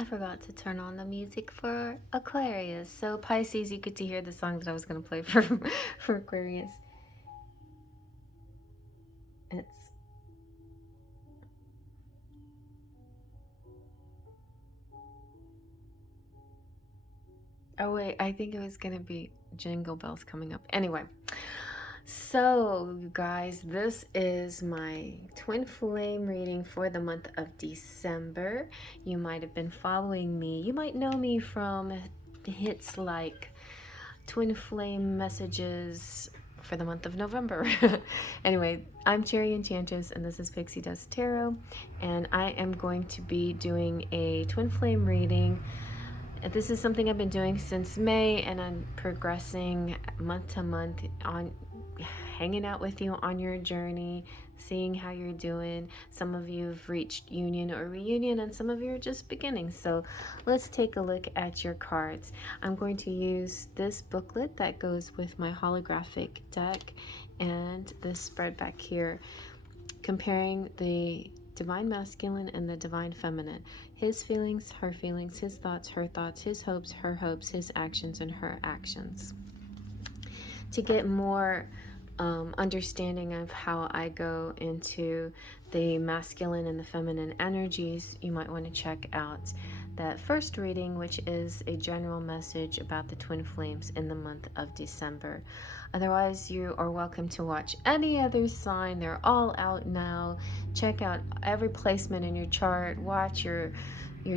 I forgot to turn on the music for Aquarius. So Pisces, you get to hear the song that I was going to play for Aquarius. It's oh wait, I think it was going to be Jingle Bells coming up. Anyway, so you guys, this is my twin flame reading for the month of December. You might have been following me. You might know me from hits like twin flame messages for the month of November. Anyway, I'm Cherry Enchantress and this is Pixie Dust Tarot, and I am going to be doing a twin flame reading. This is something I've been doing since May, and I'm progressing month to month on hanging out with you on your journey, seeing how you're doing. Some of you have reached union or reunion, and some of you are just beginning. So let's take a look at your cards. I'm going to use this booklet that goes with my holographic deck and this spread back here, comparing the Divine Masculine and the Divine Feminine. His feelings, her feelings, his thoughts, her thoughts, his hopes, her hopes, his actions, and her actions. To get more understanding of how I go into the masculine and the feminine energies, you might want to check out that first reading, which is a general message about the twin flames in the month of December. Otherwise, you are welcome to watch any other sign. They're all out now. Check out every placement in your chart. Watch your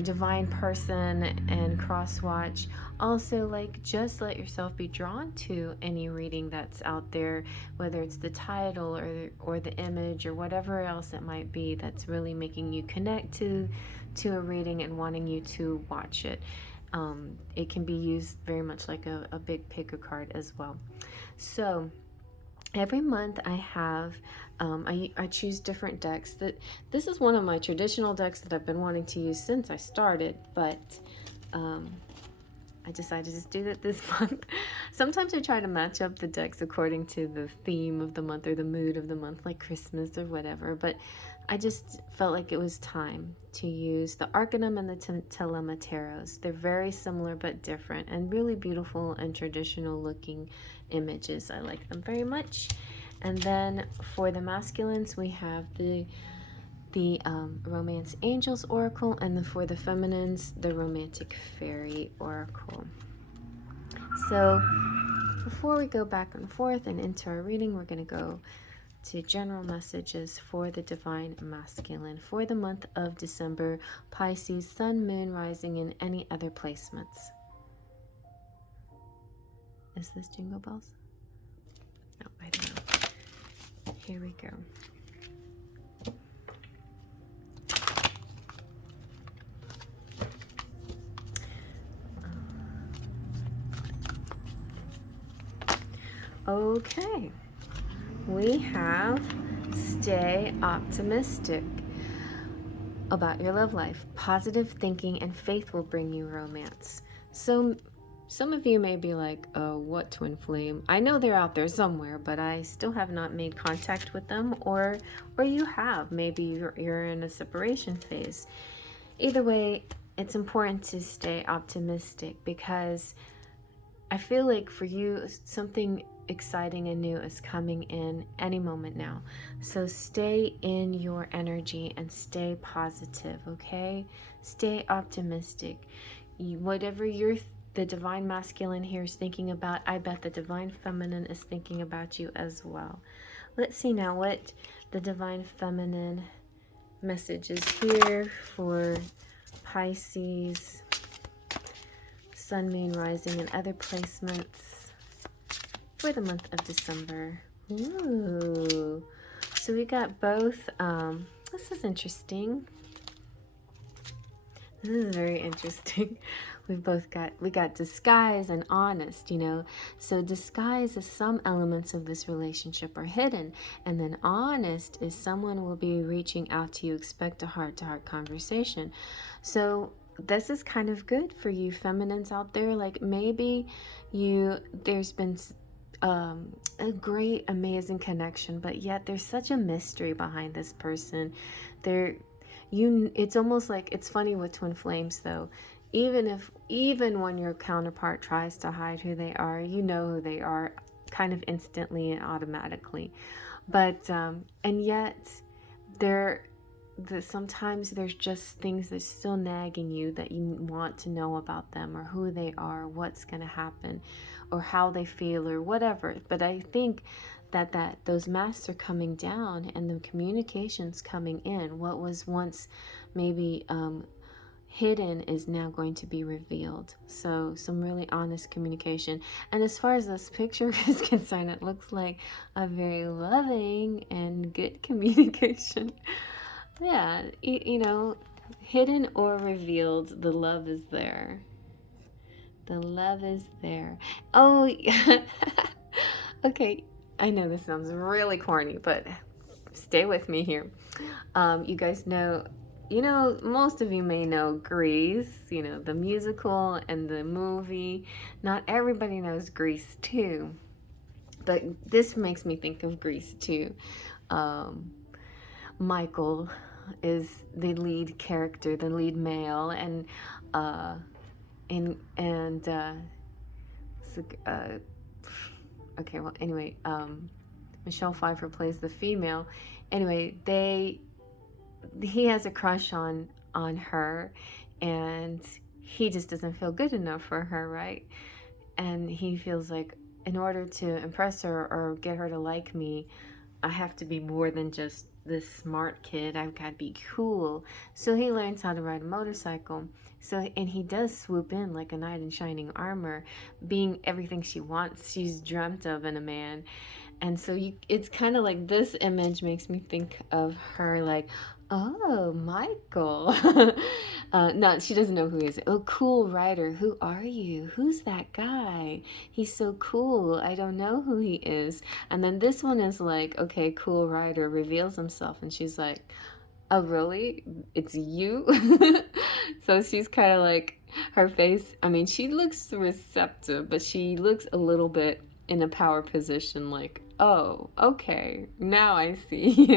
divine person and cross watch. Also, like, just let yourself be drawn to any reading that's out there, whether it's the title or the image or whatever else it might be that's really making you connect to a reading and wanting you to watch it. It can be used very much like a big pick a card as well. So every month I have I choose different decks. This is one of my traditional decks that I've been wanting to use since I started, but I decided to just do that this month. Sometimes I try to match up the decks according to the theme of the month or the mood of the month, like Christmas or whatever, but I just felt like it was time to use the Arcanum and the Telema Tarots. They're very similar but different, and really beautiful and traditional looking images. I like them very much. And then for the masculines, we have the Romance Angels Oracle, and for the feminines, the Romantic Fairy Oracle. So before we go back and forth and into our reading, we're going to go to general messages for the Divine Masculine for the month of December, Pisces, Sun, Moon, Rising, and any other placements. Is this Jingle Bells? No, I don't know. Here we go. Okay, we have stay optimistic about your love life. Positive thinking and faith will bring you romance. So some of you may be like, oh, what twin flame? I know they're out there somewhere, but I still have not made contact with them, or you have. Maybe you're in a separation phase. Either way, it's important to stay optimistic, because I feel like for you, something exciting and new is coming in any moment now. So stay in your energy and stay positive, okay? Stay optimistic. Whatever the Divine Masculine here is thinking about, I bet the Divine Feminine is thinking about you as well. Let's see now what the Divine Feminine message is here for Pisces, Sun, Moon, Rising, and other placements for the month of December. Ooh. So we got both. This is interesting. This is very interesting. We got disguise and honest, you know. So disguise is some elements of this relationship are hidden, and then honest is someone will be reaching out to you. Expect a heart-to-heart conversation. So this is kind of good for you feminines out there. Like, maybe there's been a great, amazing connection, but yet there's such a mystery behind this person. it's almost like, it's funny with twin flames though. Even when your counterpart tries to hide who they are, you know who they are kind of instantly and automatically. But and yet sometimes there's just things that's still nagging you that you want to know about them, or who they are, what's going to happen, or how they feel, or whatever. But I think that those masks are coming down and the communication's coming in. What was once maybe hidden is now going to be revealed. So some really honest communication. And as far as this picture is concerned, it looks like a very loving and good communication. Yeah, you know, hidden or revealed, the love is there. The love is there. Oh, yeah. Okay, I know this sounds really corny, but stay with me here. You guys know, most of you may know Grease, the musical and the movie. Not everybody knows Grease too, but this makes me think of Grease too. Michael is the lead character, the lead male, and okay, well, anyway, Michelle Pfeiffer plays the female. Anyway, he has a crush on her, and he just doesn't feel good enough for her, right? And he feels like, in order to impress her or get her to like me, I have to be more than just this smart kid. I've got to be cool. So he learns how to ride a motorcycle. And he does swoop in like a knight in shining armor, being everything she's dreamt of in a man. And so it's kind of like, this image makes me think of her like, oh, Michael. No, she doesn't know who he is. Oh, cool rider. Who are you? Who's that guy? He's so cool. I don't know who he is. And then this one is like, okay, cool rider reveals himself. And she's like, oh, really? It's you? So she's kind of like, her face, I mean, she looks receptive, but she looks a little bit in a power position, like, oh, okay, now I see,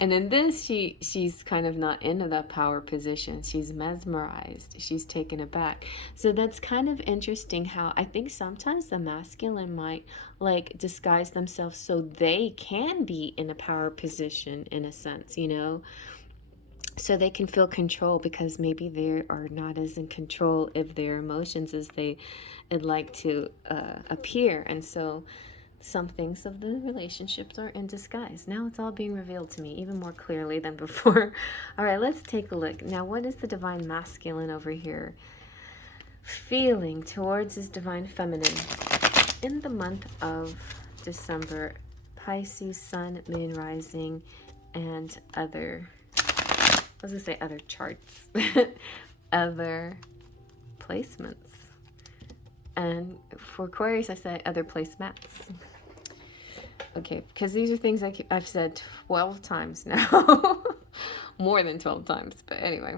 And in this, she's kind of not into that power position. She's mesmerized. She's taken aback. So that's kind of interesting how I think sometimes the masculine might like disguise themselves so they can be in a power position in a sense, so they can feel control, because maybe they are not as in control of their emotions as they'd like to appear. And so some things of the relationships are in disguise. Now it's all being revealed to me even more clearly than before. All right, let's take a look. Now, what is the divine masculine over here feeling towards his divine feminine in the month of December? Pisces, sun, moon, rising, and other charts, other placements. And for Aquarius, I say other placemats. Okay, because these are things I've said 12 times now. More than 12 times, but anyway.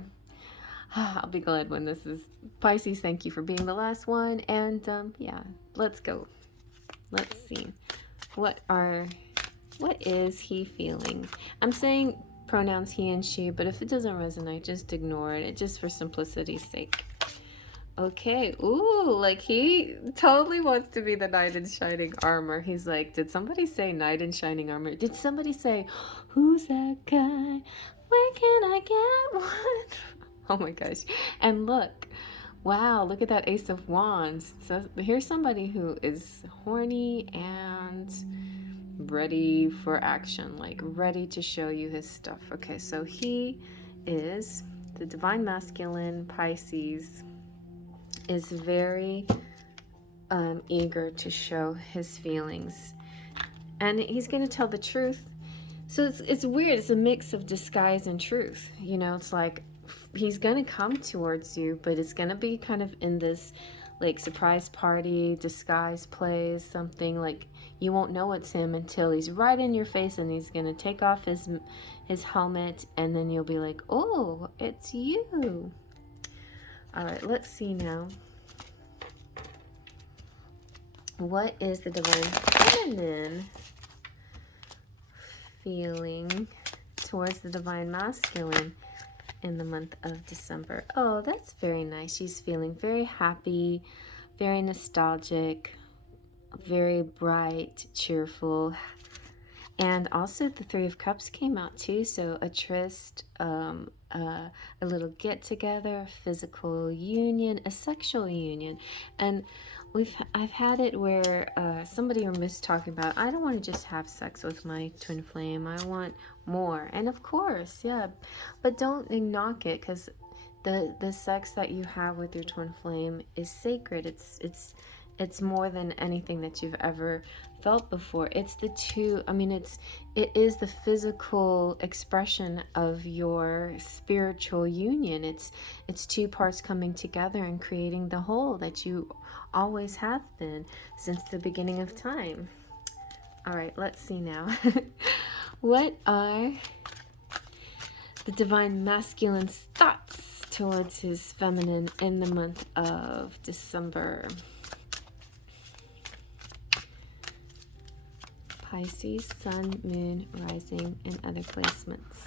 I'll be glad when this is Pisces. Thank you for being the last one. And yeah, let's go. Let's see. What is he feeling? I'm saying pronouns he and she, but if it doesn't resonate, just ignore it. It's just for simplicity's sake. Okay, ooh, like he totally wants to be the knight in shining armor. He's like, did somebody say knight in shining armor? Did somebody say, who's that guy? Where can I get one? Oh my gosh. And look, wow, look at that Ace of Wands. So here's somebody who is horny and ready for action, like ready to show you his stuff. Okay, so he is the divine masculine, Pisces, is very eager to show his feelings, and he's going to tell the truth. So it's weird. It's a mix of disguise and truth. It's like he's going to come towards you, but it's going to be kind of in this like surprise party, disguise plays, something like you won't know it's him until he's right in your face, and he's going to take off his helmet, and then you'll be like, oh, it's you. All right, let's see now. What is the divine feminine feeling towards the divine masculine in the month of December. Oh, that's very nice. She's feeling very happy, very nostalgic, very bright, cheerful. And also the Three of Cups came out too, so a tryst, a little get-together, a physical union, a sexual union. And I've had it where somebody was talking about, I don't want to just have sex with my twin flame, I want more. And of course, yeah, but don't knock it, because the sex that you have with your twin flame is sacred. It's more than anything that you've ever felt before. It's the two, I mean, it is the physical expression of your spiritual union. It's two parts coming together and creating the whole that you always have been since the beginning of time. All right, let's see now. What are the divine masculine's thoughts towards his feminine in the month of December? Pisces, Sun, Moon, Rising, and other placements.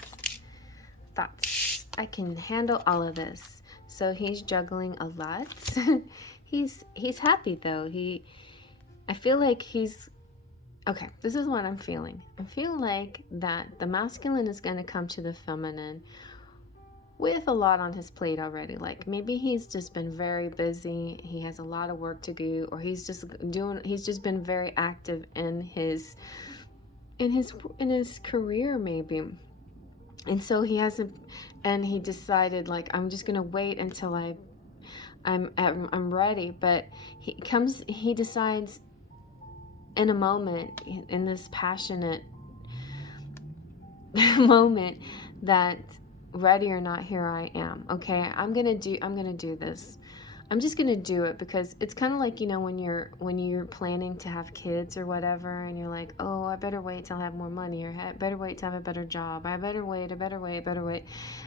Thoughts. I can handle all of this. So he's juggling a lot. He's happy though. I feel like he's, okay, this is what I'm feeling. I feel like that the masculine is going to come to the feminine with a lot on his plate already. Like maybe he's just been very busy, he has a lot of work to do, or he's just been very active in his career maybe. And so he hasn't, and he decided like, I'm just gonna wait until I'm ready. But he decides in a moment, in this passionate moment, that ready or not, here I am. Okay, I'm gonna do this. I'm just gonna do it, because it's kind of like, you know, when you're planning to have kids or whatever, and you're like, oh, I better wait till I have more money, or I better wait to have a better job, I better wait.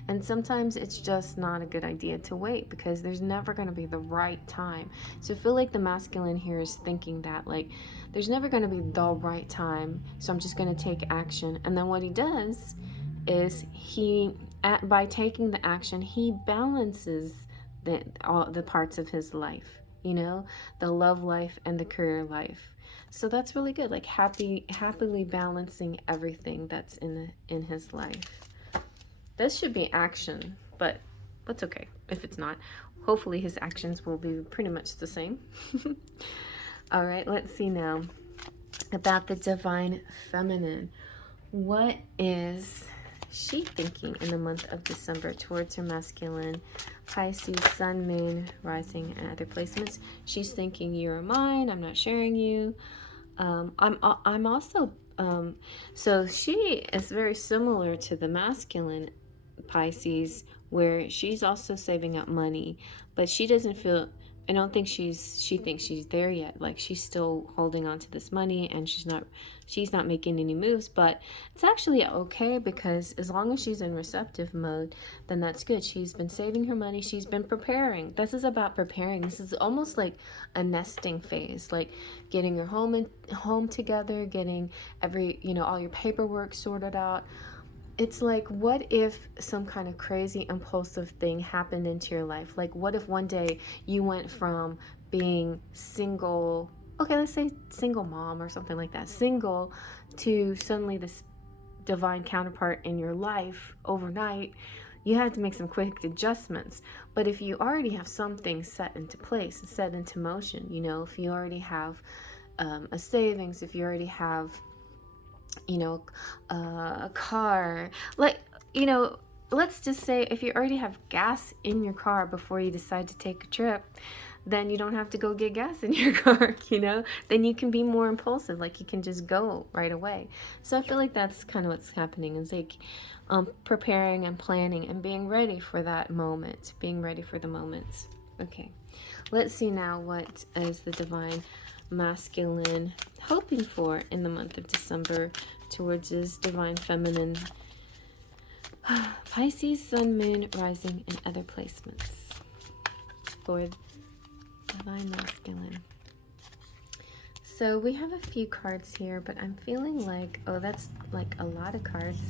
And sometimes it's just not a good idea to wait, because there's never going to be the right time. So I feel like the masculine here is thinking that, like, there's never going to be the right time, so I'm just going to take action. And then what he does is by taking the action, he balances all the parts of his life, you know, the love life and the career life. So that's really good, like happily balancing everything that's in his life. This should be action, but that's okay if it's not. Hopefully his actions will be pretty much the same. All right, let's see now about the divine feminine. What is she thinking in the month of December towards her masculine? Pisces, Sun, Moon, Rising, and other placements. She's thinking, you're mine, I'm not sharing you. I'm also, so she is very similar to the masculine Pisces, where she's also saving up money, but she doesn't feel, I don't think she thinks she's there yet. Like she's still holding on to this money, and she's not making any moves. But it's actually okay, because as long as she's in receptive mode, then that's good. She's been saving her money, she's been preparing. This is about preparing. This is almost like a nesting phase, like getting your home together, getting all your paperwork sorted out. It's like, what if some kind of crazy impulsive thing happened into your life? Like, what if one day you went from being single, okay, let's say single mom or something like that, single, to suddenly this divine counterpart in your life overnight? You had to make some quick adjustments. But if you already have something set into place, set into motion, if you already have a savings, if you already have a car, like, let's just say if you already have gas in your car before you decide to take a trip, then you don't have to go get gas in your car, then you can be more impulsive, like you can just go right away. So I feel like that's kind of what's happening, is like preparing and planning and being ready for that moment, being ready for the moments. Okay, let's see now what is the divine masculine hoping for in the month of December towards his divine feminine. Pisces, Sun, Moon, Rising, and other placements for divine masculine. So we have a few cards here, but I'm feeling like, oh, that's like a lot of cards.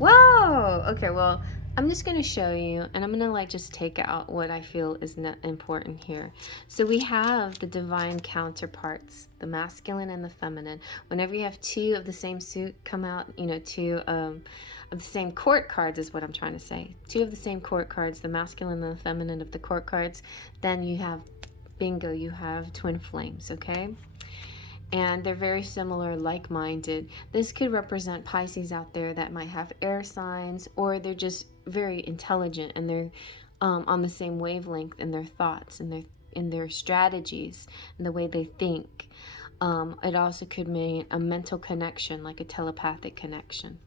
Whoa! Okay, well, I'm just going to show you, and I'm going to like just take out what I feel is not important here. So we have the divine counterparts, the masculine and the feminine. Whenever you have two of the same suit come out, you know, two of the same court cards is what I'm trying to say. Two of the same court cards, the masculine and the feminine of the court cards, then you have, bingo, you have twin flames, okay? And they're very similar, like-minded. This could represent Pisces out there that might have air signs, or they're just very intelligent and they're on the same wavelength in their thoughts and their strategies and the way they think. It also could mean a mental connection, like a telepathic connection.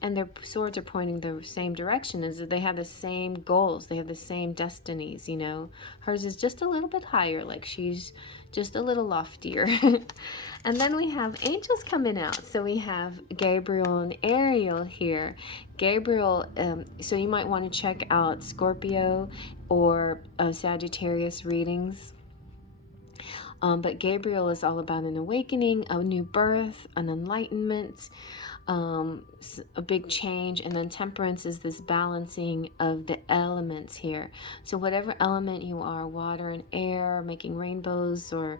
And their swords are pointing the same direction, is that they have the same goals, they have the same destinies, you know. Hers is just a little bit higher, like she's just a little loftier. And then we have angels coming out. So we have Gabriel and Ariel here. Gabriel, so you might want to check out Scorpio or Sagittarius readings. But Gabriel is all about an awakening, a new birth, an enlightenment, a big change. And then Temperance is this balancing of the elements here. So whatever element you are, water and air making rainbows, or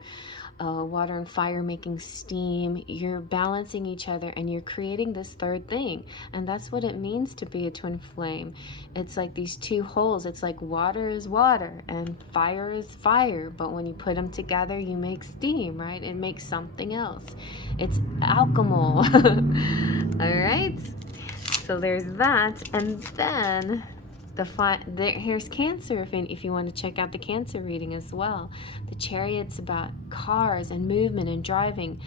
water and fire making steam, you're balancing each other and you're creating this third thing. And that's what it means to be a twin flame. It's like these two holes. It's like water is water and fire is fire, but when you put them together you make steam, right? It makes something else. It's alchemical. All right, so there's that. And then here's Cancer, if you want to check out the Cancer reading as well. The Chariot's about cars and movement and driving.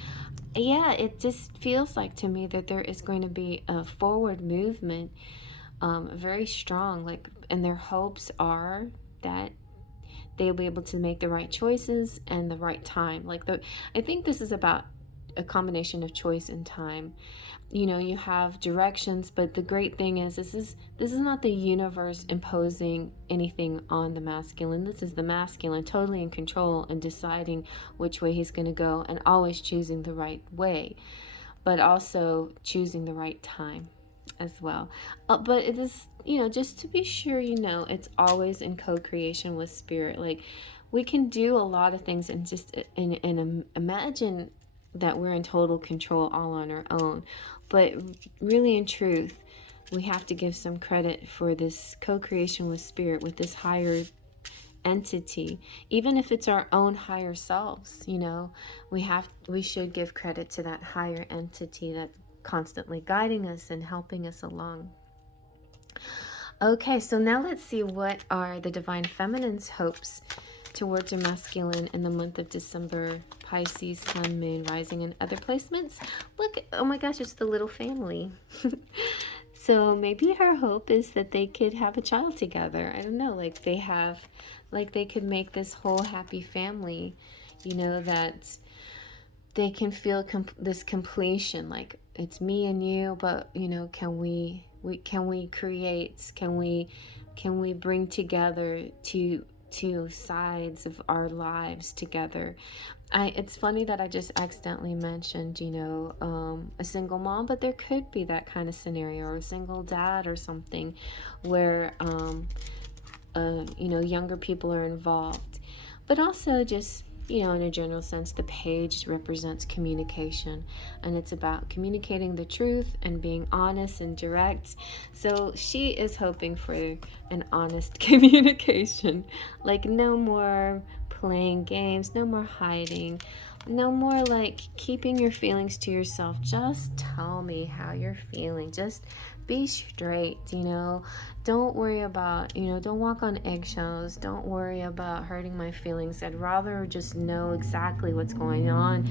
Yeah, it just feels like to me that there is going to be a forward movement, very strong, like, and their hopes are that they'll be able to make the right choices and the right time. I think this is about a combination of choice and time. You know, you have directions, but the great thing is this is not the universe imposing anything on the masculine. This is the masculine totally in control and deciding which way he's going to go, and always choosing the right way, but also choosing the right time as well. But it is, you know, just to be sure, you know, it's always in co-creation with spirit. Like, we can do a lot of things and just imagine that we're in total control all on our own. But really, in truth, we have to give some credit for this co-creation with spirit, with this higher entity. Even if it's our own higher selves, you know, we should give credit to that higher entity that's constantly guiding us and helping us along. Okay, so now let's see what are the Divine Feminine's hopes towards your masculine in the month of December. Pisces, Sun, Moon, Rising, and other placements. Look, oh my gosh, it's the little family. So maybe her hope is that they could have a child together. I don't know, like they could make this whole happy family, you know, that they can feel this completion, like it's me and you, but you know, can we create, can we bring together two sides of our lives together. It's funny that I just accidentally mentioned, you know, a single mom, but there could be that kind of scenario, or a single dad or something, where you know, younger people are involved. But also just, you know, in a general sense, the page represents communication, and it's about communicating the truth and being honest and direct. So she is hoping for an honest communication, like no more playing games, no more hiding, no more like keeping your feelings to yourself. Just tell me how you're feeling. Just be straight, you know. Don't worry about, you know, don't walk on eggshells. Don't worry about hurting my feelings. I'd rather just know exactly what's going on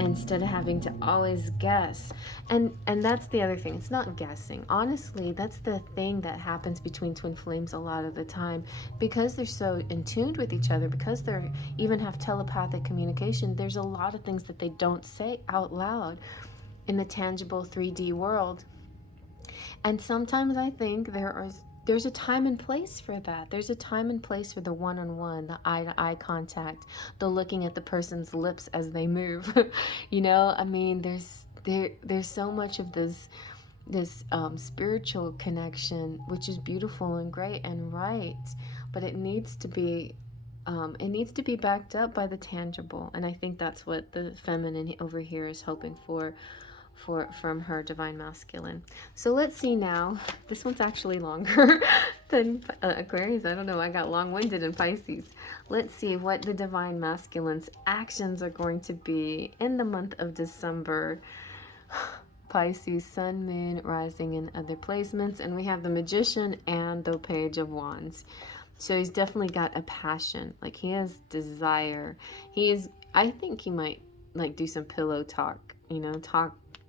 instead of having to always guess. And that's the other thing. It's not guessing. Honestly, that's the thing that happens between twin flames a lot of the time, because they're so in tune with each other, because they're even have telepathic communication. There's a lot of things that they don't say out loud in the tangible 3D world. And sometimes I think there's a time and place for that. There's a time and place for the one-on-one, the eye-to-eye contact, the looking at the person's lips as they move. You know, I mean, there's so much of this spiritual connection, which is beautiful and great and right, but it needs to be backed up by the tangible. And I think that's what the feminine over here is hoping for from her divine masculine. So let's see now. This one's actually longer than Aquarius. I don't know, I got long-winded in Pisces. Let's see what the divine masculine's actions are going to be in the month of December. Pisces, sun, moon, rising, and other placements. And we have the Magician and the Page of Wands. So he's definitely got a passion. Like, he has desire. I think he might like do some pillow talk,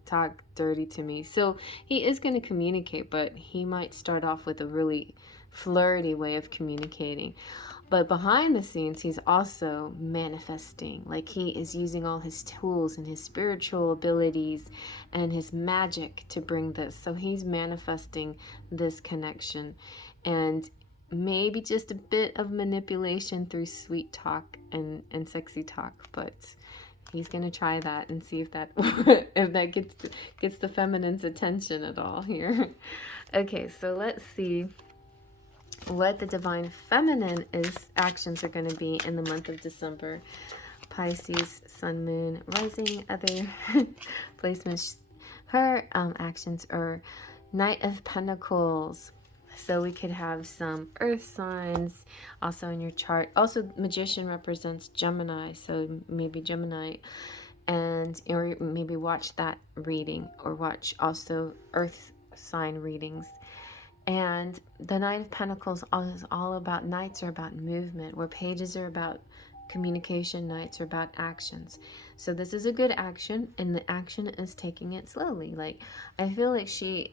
talk dirty to me. So he is going to communicate, but he might start off with a really flirty way of communicating. But behind the scenes, he's also manifesting. Like, he is using all his tools and his spiritual abilities and his magic to bring this. So he's manifesting this connection. And maybe just a bit of manipulation through sweet talk and sexy talk. But he's going to try that and see if that if that gets the feminine's attention at all here. Okay, so let's see what the divine feminine actions are going to be in the month of December. Pisces, sun, moon, rising, other placements. Her actions are Knight of Pentacles. So we could have some earth signs also in your chart. Also, Magician represents Gemini, so maybe Gemini, or maybe watch that reading, or watch also earth sign readings. And the Knight of Pentacles is all about, Knights are about movement, where Pages are about communication, Knights are about actions. So this is a good action, and the action is taking it slowly. Like, I feel like she's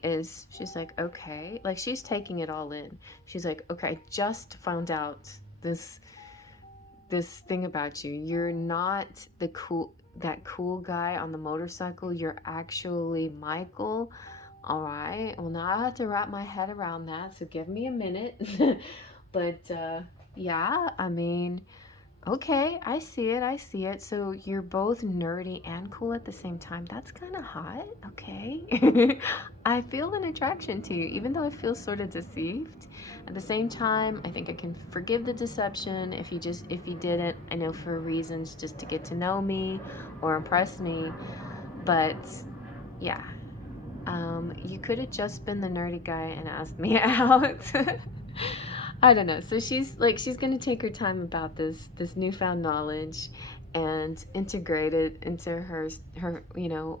like, okay, like she's taking it all in. She's like, okay, I just found out this thing about you. You're not that cool guy on the motorcycle. You're actually Michael. All right, well, now I have to wrap my head around that, so give me a minute. But yeah, I mean, okay, I see it. So you're both nerdy and cool at the same time. That's kind of hot. Okay. I feel an attraction to you, even though I feel sort of deceived. At the same time, I think I can forgive the deception if you didn't, I know, for reasons just to get to know me or impress me. But yeah, you could have just been the nerdy guy and asked me out. I don't know. So she's going to take her time about this newfound knowledge and integrate it into her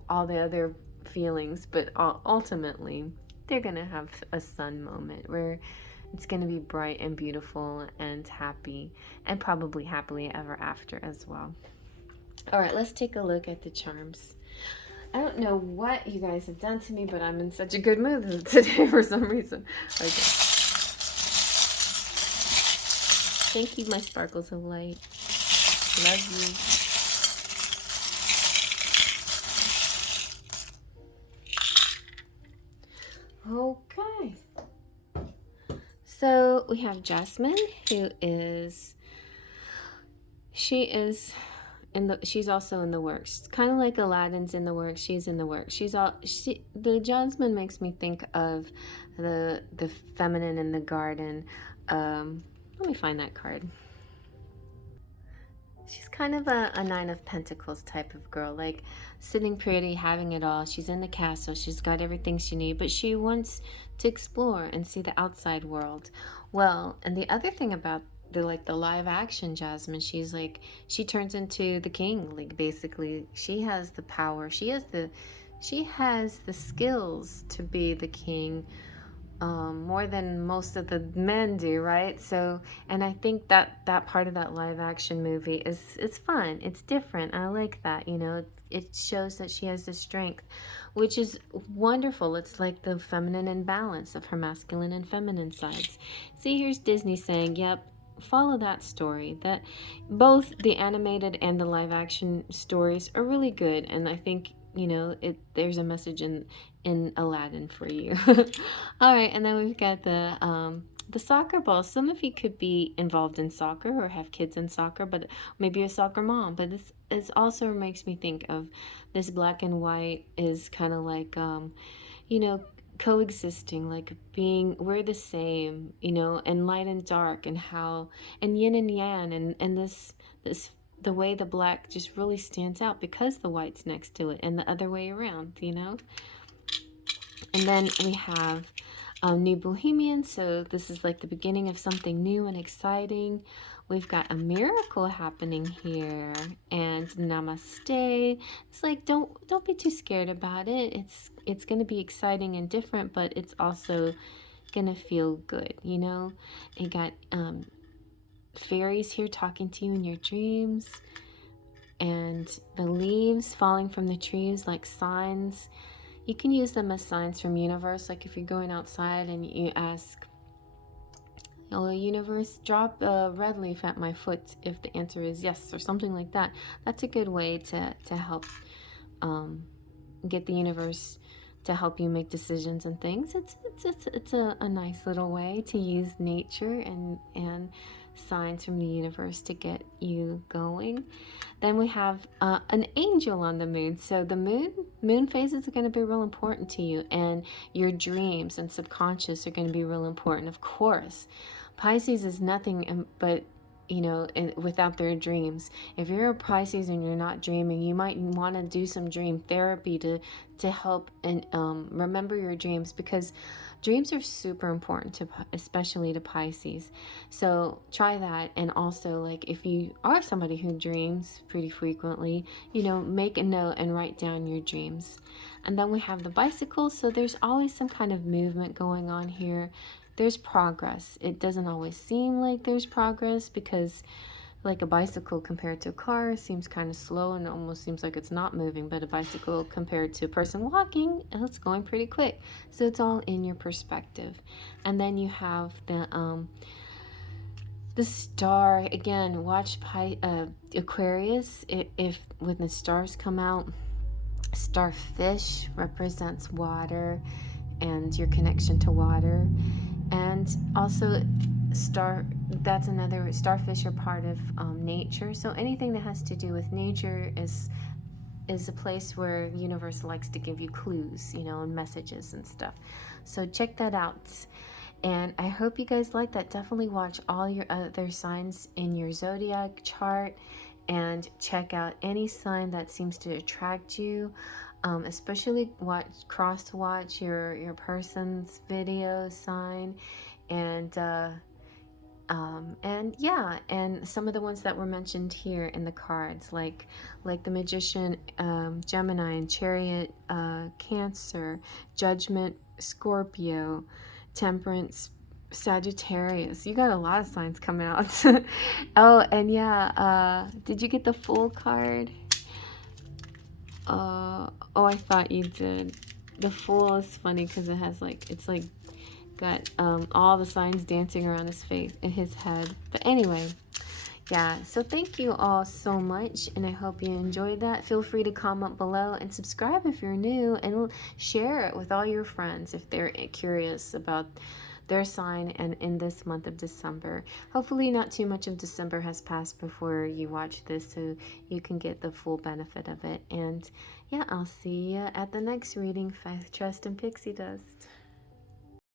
all the other feelings. But ultimately, they're going to have a sun moment where it's going to be bright and beautiful and happy, and probably happily ever after as well. All right, let's take a look at the charms. I don't know what you guys have done to me, but I'm in such a good mood today for some reason. Okay. Thank you, my sparkles of light. Love you. Okay. So we have Jasmine, she's also in the works. It's kind of like Aladdin's in the works. She's in the works. The Jasmine makes me think of the feminine in the garden. Let me find that card. She's kind of a Nine of Pentacles type of girl, like sitting pretty, having it all. She's in the castle. She's got everything she needs, but she wants to explore and see the outside world. Well, and the other thing about the live action Jasmine, she turns into the king. Like, basically, she has the power. She has the skills to be the king, more than most of the men do, right? So, and I think that part of that live action movie it's fun. It's different. I like that. It shows that she has the strength, which is wonderful. It's like the feminine imbalance of her masculine and feminine sides. See, here's Disney saying, yep, follow that story. That both the animated and the live action stories are really good, and I think there's a message in Aladdin for you. All right, and then we've got the soccer ball. Some of you could be involved in soccer or have kids in soccer, but maybe you're a soccer mom. But this also makes me think of this black and white is kind of like you know, coexisting, like being, we're the same, you know, and light and dark, and how, and yin and yang, and this the way the black just really stands out because the white's next to it, and the other way around, you know. And then we have New Bohemian, so this is like the beginning of something new and exciting. We've got a miracle happening here, and Namaste. It's like, don't be too scared about it. It's going to be exciting and different, but it's also going to feel good, you know. You got fairies here talking to you in your dreams, and the leaves falling from the trees like signs. You can use them as signs from universe, like if you're going outside and you ask, "Oh, universe, drop a red leaf at my foot," if the answer is yes, or something like that. That's a good way to help get the universe to help you make decisions and things. It's a nice little way to use nature and signs from the universe to get you going. Then we have an angel on the moon. So the moon phases are going to be real important to you, and your dreams and subconscious are going to be real important, of course. Pisces is nothing but, you know, without their dreams. If you're a Pisces and you're not dreaming, you might want to do some dream therapy to help and remember your dreams, because dreams are super important to, especially to Pisces. So try that. And also, like, if you are somebody who dreams pretty frequently, you know, make a note and write down your dreams. And then we have the bicycle. So there's always some kind of movement going on here. There's progress. It doesn't always seem like there's progress, because like a bicycle compared to a car seems kind of slow and almost seems like it's not moving, but a bicycle compared to a person walking, it's going pretty quick. So it's all in your perspective. And then you have the star. Again, watch Aquarius. If when the stars come out, starfish represents water and your connection to water. And also that's another, starfish are part of nature. So anything that has to do with nature is a place where the universe likes to give you clues, you know, and messages and stuff. So check that out. And I hope you guys like that. Definitely watch all your other signs in your zodiac chart, and check out any sign that seems to attract you. Especially cross watch your person's video sign, and yeah, and some of the ones that were mentioned here in the cards, like the Magician, Gemini, and Chariot, Cancer, Judgment, Scorpio, Temperance, Sagittarius. You got a lot of signs coming out. Oh, and yeah, did you get the Fool card? Oh, I thought you did. The Fool is funny because it has it's like got all the signs dancing around his face in his head. But anyway, yeah, so thank you all so much, and I hope you enjoyed that. Feel free to comment below and subscribe if you're new, and share it with all your friends if they're curious about their sign and in this month of December. Hopefully not too much of December has passed before you watch this, so you can get the full benefit of it. And yeah, I'll see you at the next reading. Faith, trust, and pixie dust.